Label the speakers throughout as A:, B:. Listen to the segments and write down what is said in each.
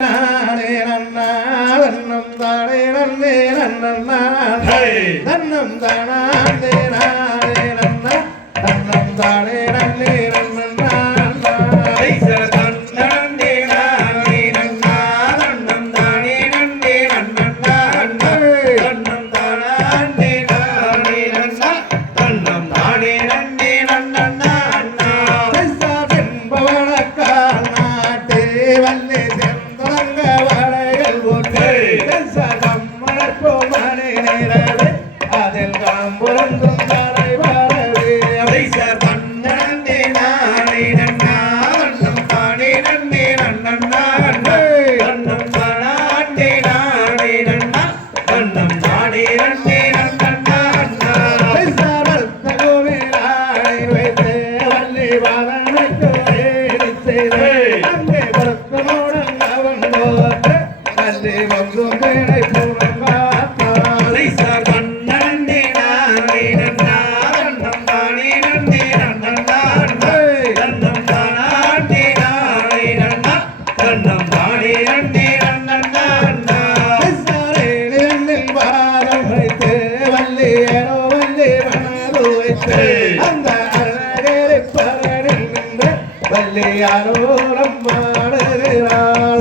A: நன்னா தன்னம் தானே நன்னே நன்னம் நானே தன்னம் தானே நானே நன்னா. தன்னம் தானே ಇದೆ யாரோரம் பாடுகிறாள்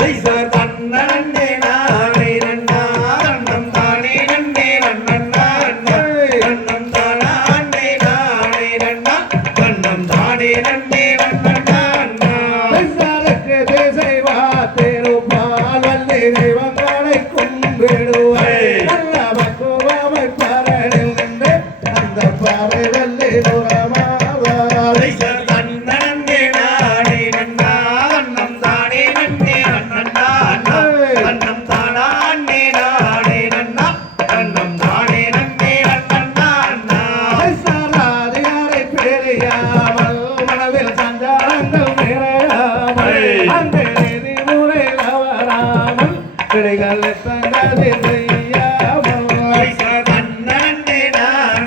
A: பெருசாருக்கு திசை வாத்திருப்பால் வள்ளி தெய்வங்களை கும்பிடுவார் நல்ல பக்குவமை பரணில் நின்று அந்த பாவை வல்லை துறமாவார்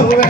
A: நல்ல